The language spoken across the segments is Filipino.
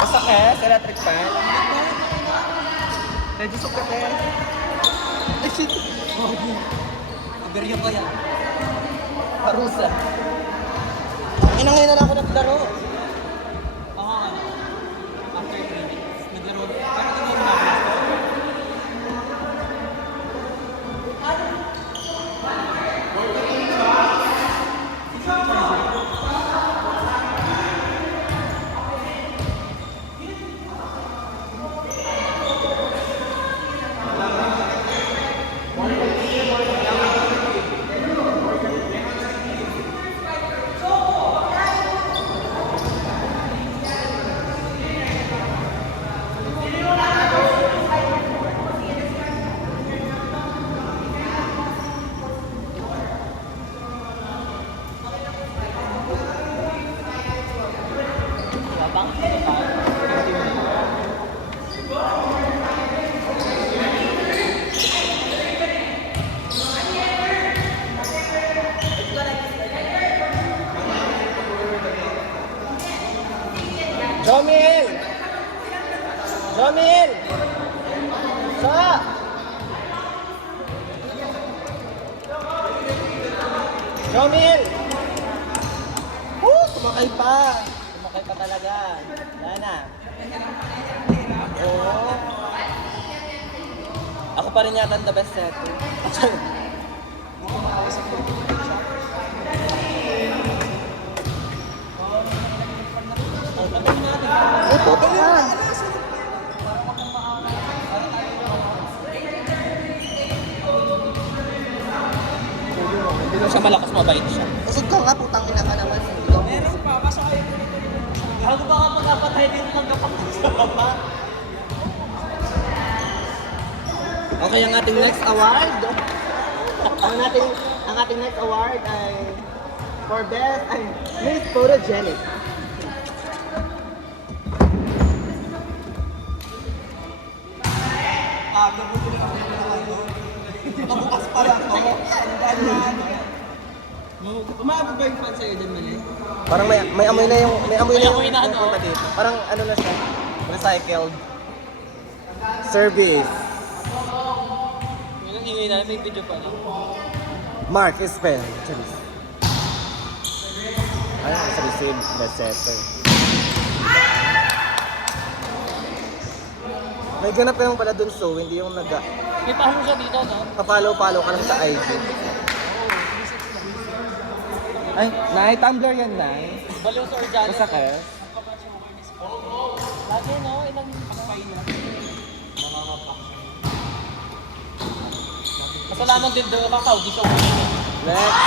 Kasakes, electric fan. Medyo sukate. Ay, shit. Aberya pa yan. Parusa. Inangay na lang ako naglaro. Ako nga. After 3 minutes. Naglaro. Pero naglaro na ako. Jomil! Jomil! Sa! Jomil! Sumakay pa! Sumakay pa talaga. Wala na. Oo. Ako pa rin yata ang the best setter. Ito, tingnan! Hindi mo siya malakas, mabait siya. Usod ka nga, putang ina ka naman. Meron pa. Masakay ko dito. Bago ba ka magkapatay dito magkapag-usapa? Okay, ang ating next award. ang ating next award ay for best ay Miss Photogenic. Gabutin ako na ano. Kabukas pa lang ako. Ganyan. Umabot ba yung fan sa'yo dyan, Mali? Parang may amoy na yung May amoy na ano? punta dito. Parang ano na siya, recycled. Service. Yung ingay na, may video pa lang. Mark Espen. Charis. Ayun, sa receive, the setter. May ganap naman pala dun, so hindi yung May pahong siya dito, no? papalo-palo ka lang sa IG. Ay, Nay, Tumblr yan, Nay. Baliw sa Orjales. Basta ka. Lagi, no? Ilang pakpay na. Kasalanan din doon kakao, di siya uminig. Next.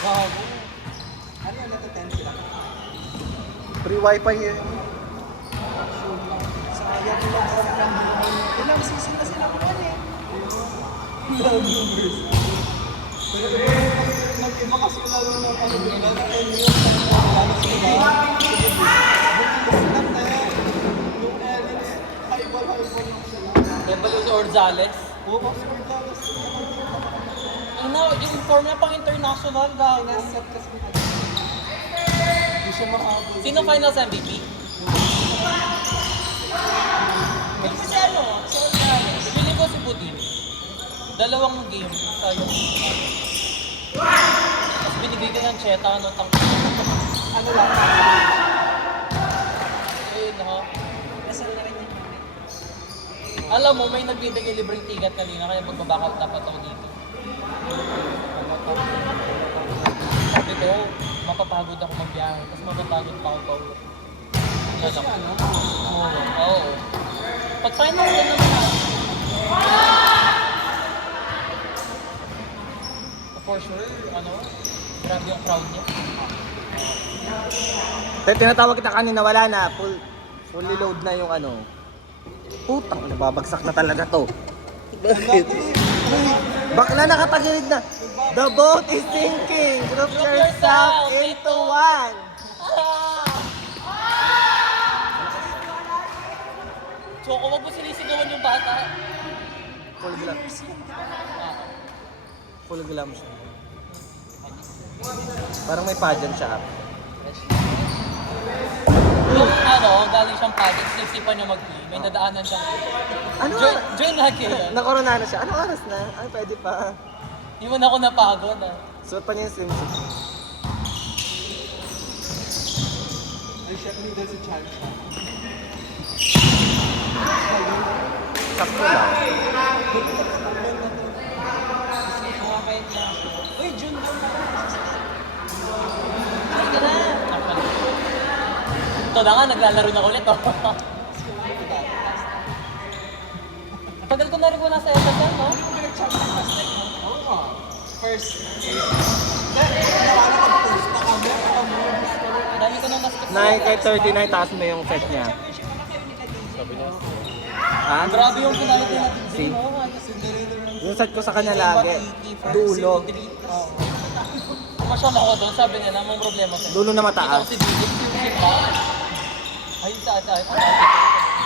Gago. Ano yung nataten sila? Free wifi yun. Sayang nila ilang season na sila kuhan eh. Ilang viewers. Nag-iba kasi lalo na ano doon na 10 years na lalo sila. Yung edits, haibal-haibal lang sila. Baliw sa Orjales? Oo, kasi Orjales. Ano, yung form na pang international, gago. Set kasi hindi siya mahabol. Sino finals MVP? Kasi si ano, si Orjales. Feeling ko si Budin. 2 game sa'yo. Tapos binigay ko ng Cheta, ano, ano lang? Ayun, ha? Nasal na rin yun. Alam mo, may nagbibigay libreng ticket kanina, kaya magbabackout dapat ako dito. Sabi ko, mapapagod ako magbiyahe, kasi mapapagod pa ako pa ulit. Kasi ano? Oo. Pag final na naman, for sure, ano, grabe yung crowd niya. Tinatawag kita kanina, wala na. Fully load na yung ano. Putang, nababagsak na talaga to. Bakit? Bakla nakatagilid na. The boat is sinking. Group yourself into one. So, kung wag mo sinisigawan yung bata, Full glam. Full glam siya. Parang may pageant siya. Yung galing siyang pageant, sinisipan niya mag-play. May nadaanan siyang Ano? Join na kayo. Nakorona na siya. Anong oras na? Ay, pwede pa. Hindi mo na ako napagod ah. Suot pa niya yung swimsuit. Ay, siya hindi dahil si Chan. Sakto lang. Uy, June daw na. Sige na. Ito na nga, naglalaro na ulit oh. Tagal ko na rin wala sa SSL, no? Oo. First. Dami ko nang naskip. 9 kay 39, taas mo yung set niya. Ha? Grabe yung pinalit niya natin. Si? no? Yung set ko sa kanya lagi. Dulo. Kumasyal ako doon, sabi niya namang problema sa'yo. Dulo na Ikaw mataas. si Didi, si Bob. Ayun sa hindi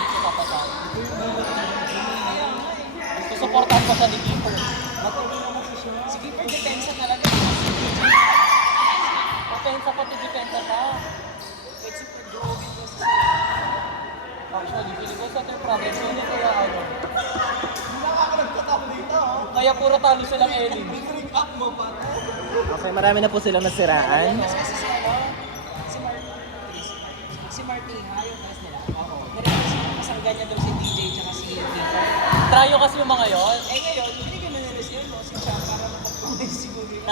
ko papatay. Susuportahan ko siya ni Keeper. Si Keeper depensa talaga. Offensa pati defensa pa. Like super growing ko sa Actually, feeling ko sa their problem. So, hindi kaya ano. Wala ka nagkatap dito. Kaya puro talo silang Ellie. Bring up mo pa. Okay, marami na po silang nasiraan. Kasi si si Martina, yung class nila. Oo. Kasangga niya daw si DJ tsaka si Keeper. Tryo kasi yung mga yon. Eh ngayon, binigyan na nila siya si Cha para makapagpapay siguro yun.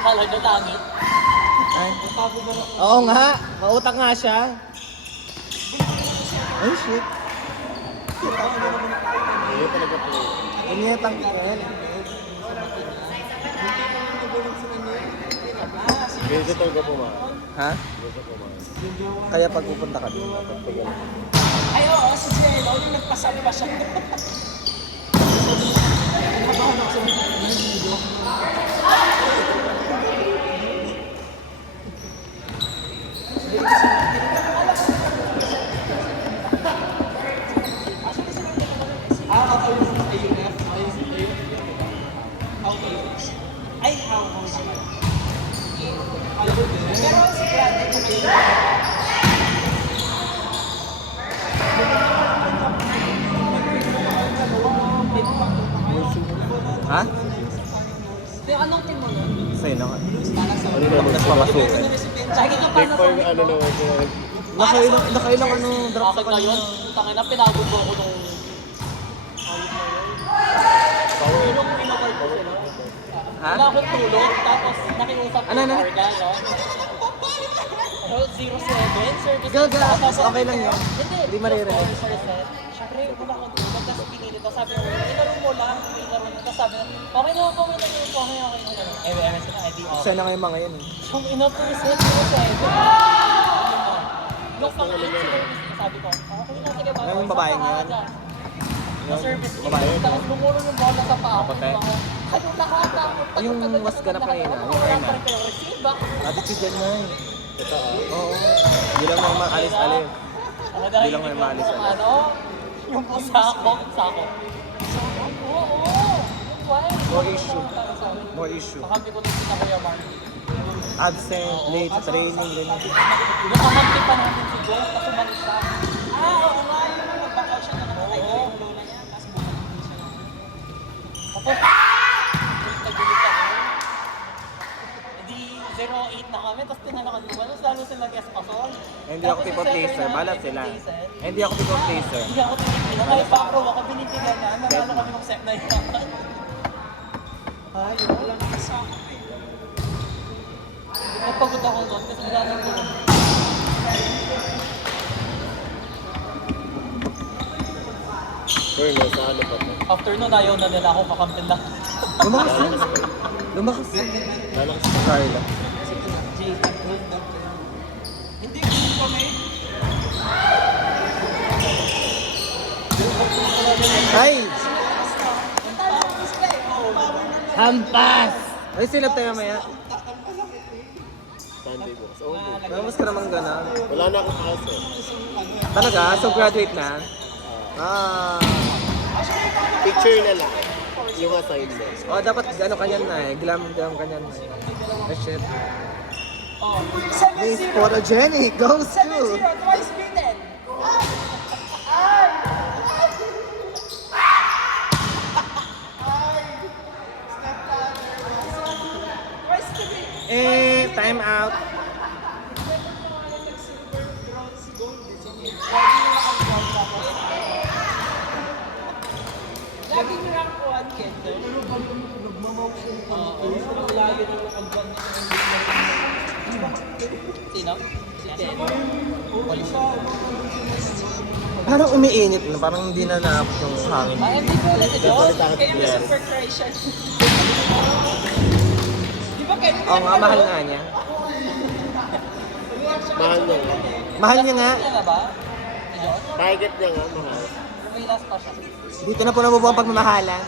Kala nyo langit. Ay. Oo nga, mautak nga siya. Ay, shit. Unyetang kel. Visitor ka po, ma. Ha? Kaya pag pupunta ka doon, pagpagal. Ay oo, si Jello, yung nagpasal pa siya. Nabahan ako sa video. Ako yung AUF, ay how was it? Pero si Brandon na kayo. Ha? Pero anong team mo nun? Sa'yo na nga. Ano naman? Tapos papasok. Lagi ka pa Big na Four, ano naman po. Nakailang ano, drop sa Bakit na yun? kanya. Tangin na, pinagod ko ako nung... Ha? Wala akong tulog, tapos nakiusap ko Ano, ano? sa Orga, no? Pero 07, service. Gaga, Tapos okay lang yun. Hindi, Hindi maririnig. Siyempre, wala akong tulog, tapos pinili ko. Sabi ko, ilaro mo lang, ilaro mo. Tapos sabi ko, okay na ako, okay na yun, okay, okay na yun. Eh, sila, ID off. Sana nga yung mga yan eh. Kung ina po yung 07. Look, pang service. Sabi ko, okay na, sige ba? Ano yung babaeng yun? Sa service. Babae. Tapos lumulong yung bola sa paa. Kapatay. Kayo nakatakot. Yung was ka na kanina, yung Wala Emma. pa rin kayo receive ba? Attitude yan na eh. Ito, Oo. Hindi lang mga maalis-alis. Ako dahil Bilang may biglang maalis kung agad. ano, yung sako. Oo. Why? More issue. More issue. Kakampi ko din si Kuya Mark. Absent, late sa training, ganyan. Yung kakampi pa natin si Joe, kasi umalis siya. Oo nga, yung nag-backout siya na namatay na yung lola niya, tapos bumalik siya. Tapos, nag-ulit ako. Edi 08 na kami, tapos tinalakan ko ba? Tapos lalo sila Espasol. Hindi ako tipo placer, balat sila. Hindi ako tipo placer. Hindi ako tinigilan. Kahit back row ako, binitigan na. Nanalo kami ng set na yun. Ay, wala nakasama eh. Napagod ako doon kasi wala nang tulog. Sir, nasa ano pa po? After nun, ayaw na nila ako kakampin lang. Lumakas yun. Lumakas yun. Lalakas. Carla. Hindi ko pa may. Ay! Hampas! Ay, silap tayo mamaya. Sunday bukas. Oo, po. Mas ka naman gano'n. Wala na akong kaso. Talaga? So graduate na? Ah. Picture na lang. Yung assignment. Oh, dapat ano kanyan na eh. Glam kanyan na eh. Ay, shit. Oh, Miss 7-0. Photogenic goes 7-0, to... twice beaten. Twice to beat. Time out. Laging rank 1, Kento. Ang layo ng nakagwan niya. Sino? Si Kento. Parang umiinit na, parang hindi na naapot yung hangin. MVP ulit ito. Napalitan ko Kaya may yes. super creation. Di ba Kento? Oo nga, mahal nga niya. Mahal niya nga. Mahal niya nga. Kaya na ba? Ni John? Target niya nga, mahal. Pero may last pa siya. Dito na po nabubuo ang pagmamahalan.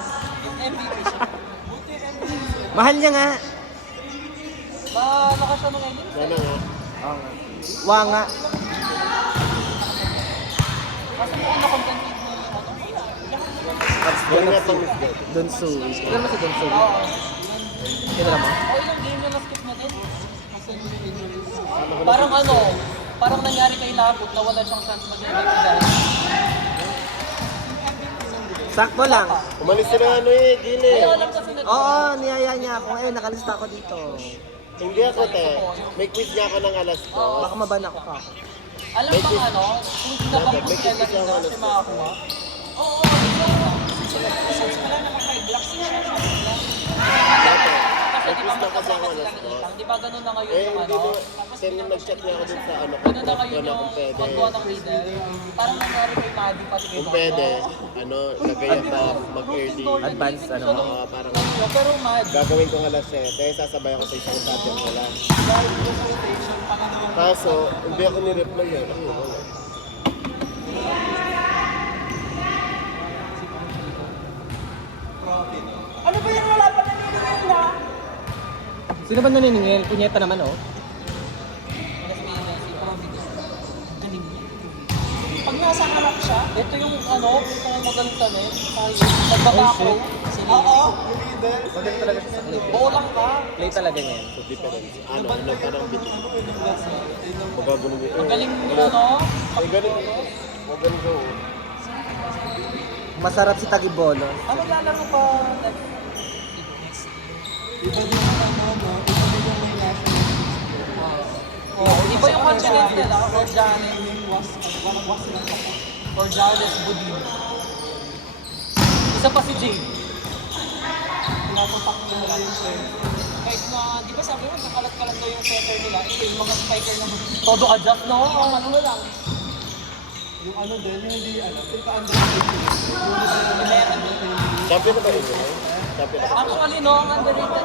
MVP siya. Buti MVP. Mahal niya nga. Ano ka siya nung ending? Sana nga. Oo nga. Wa nga. Kasi kung na-compensate mo yung ano, Galing nga pang misdad. Donsu. Kailan mo si Donsu? Oo. Kailan mo? O ilang game na na-skip na din. Parang ano, parang nangyari kay Labot na wala siyang chance mag-MVP dahil. Sakto lang. Umalis sila ano eh, Gili. Kaya alam kasi na Oo, niyaya niya ako. Ayun, nakalista ako dito. Hindi ako, te. May quiz niya ako ng alas ko. Baka maban ako ka. alam bang ano, kung nabanggit May sila kiss na ako, si makakuha. Oo, since pala nakaka-block siya siya. Kasi di ba magkasama sila ni Itang? Di ba ganun na ngayon Eh, yung hindi ano? mo. Then nag-chat niya ako dun sa ano ko. Ganun na ngayon Kung yung pwede. paggawa ng middle. Parang nangyari kay Madi pati kay Kung Dono. pwede, ano, lagayan pa mag-early. Advance, ano? Parang Pero Madi, gagawin ko alas 7, sasabay ako sa isang subject ko lang. Kaso, hindi ako ni-reply yan. Ayun, wala. ano ba yung wala pa naniningil na? Sino ba naniningil? Punyeta naman, oh. Pag nasa harap siya, ito yung ano, kung magaling kami, nagbabako. Oo, Magaling talaga siya sa play. bolang ka. Play talaga niya. So, difference. Ano, parang bitin. Magagulong ito. Magaling mo ano, Ay, ganun. Magaling ko. Masarap si Tagibolo. ano lalaro pa? Oh, iba yung continent nila, Orjanes Budin. Isa pa si Jay. Kahit na, di ba sabi mo, kakalat-kalat daw yung setter nila, ito yung mga spiker na todo adjust, no? Ang ano na lang. Yung ano din, yung hindi, ano, Champion na ba rin yun? Champion na. actually, no, ang underrated.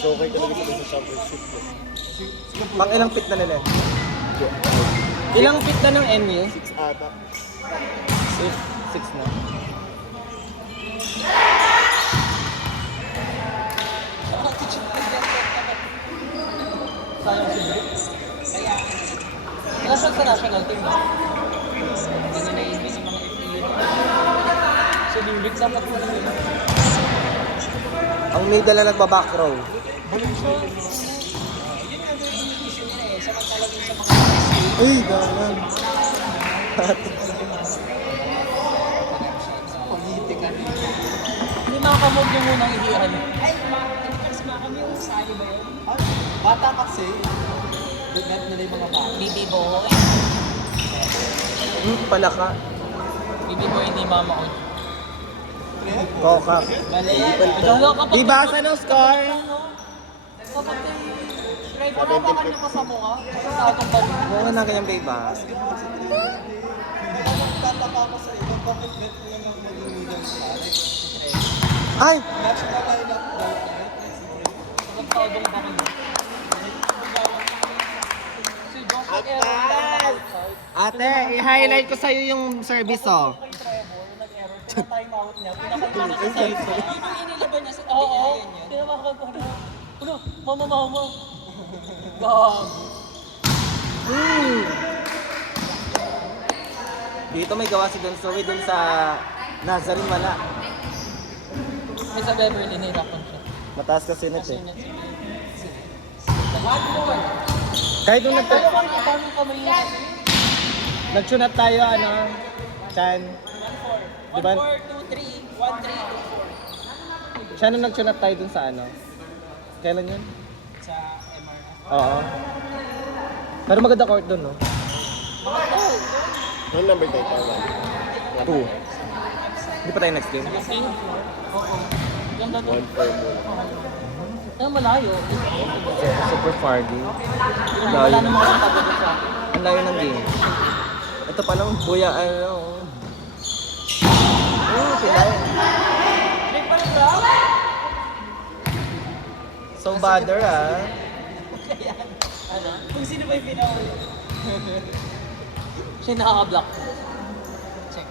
So, okay talaga sila sa championship. Pang ilang pit na nila? Ilang pit na ng MU? 6 ata. 6 na. Sayang si Briggs. Kaya, nasa sa national team, no? Hindi na na-invest yung mga FPU. So, yung Briggs dapat mo lang yun. Ang middle na nagbaback row. Balik siya. Yun nga doon yung issue nila eh. Samantalang yung sa mga FPU. Ay, ganun. Hindi makakamog yung munang ihihan. Ay, mas makam yung sali ba yun? Bata kasi. Dugad nila yung mga bata. Bibi boy. Pala ka. Bibi boy ni mama ko. Koka. Mali. Dalo kapag... Di ba sa no score? Kapag try ko na ba kanya pa sa mukha? Sa atong balik. Oo nga na kanyang babe ba? Tatapa ko sa iba, bakit bet ko lang maging middle star? Ay! National lineup daw. Nagtawag ba kayo? Si John Atas! Ate, i-highlight ko sa'yo yung service, oh. kay Trevor, nag-error. Yung time out niya, pinakita niya sa side. Yun yung inilaban niya sa tabi niya. Oo, pinamakan ko na. Ano? Mama. Gag. Dito may gawa si Don Zoe dun sa Nazarene wala. May sa Beverly, nahirapan siya. Mataas kasi net Kasi eh. yun, Kahit nung Paano kamay yan? nagsunat tayo, ano, Chan. 1-4. Diba? 1-4, 2-3. 1-3, 2-4. Siya nung nagsunat tayo dun sa ano. Kailan yun? Sa MR. Oo. Pero maganda court dun, no? Ano number tayo? Tama. 2. Hindi pa tayo next game. King? Oo. Ganda doon. 1-4 mo. Kaya malayo. Super far game. Wala namang kasang tabi doon sa akin. Ang layo ng game. Ito pa lang, buya, ano. Pinay. Triple block? So bother, ah. Ano? Kung sino ba yung pinawal? Siya yung nakaka-block. Check.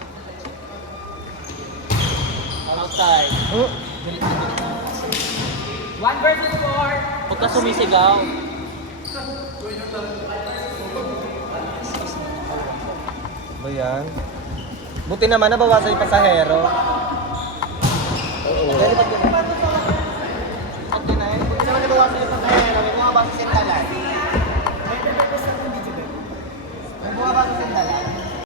Outside. Oh. 1 versus 4. Huwag ka sumisigaw. Ba yan? Buti naman nabawasan yung pasahero. Oo. Pwede pag pag deny, buti naman nabawasan yung pasahero.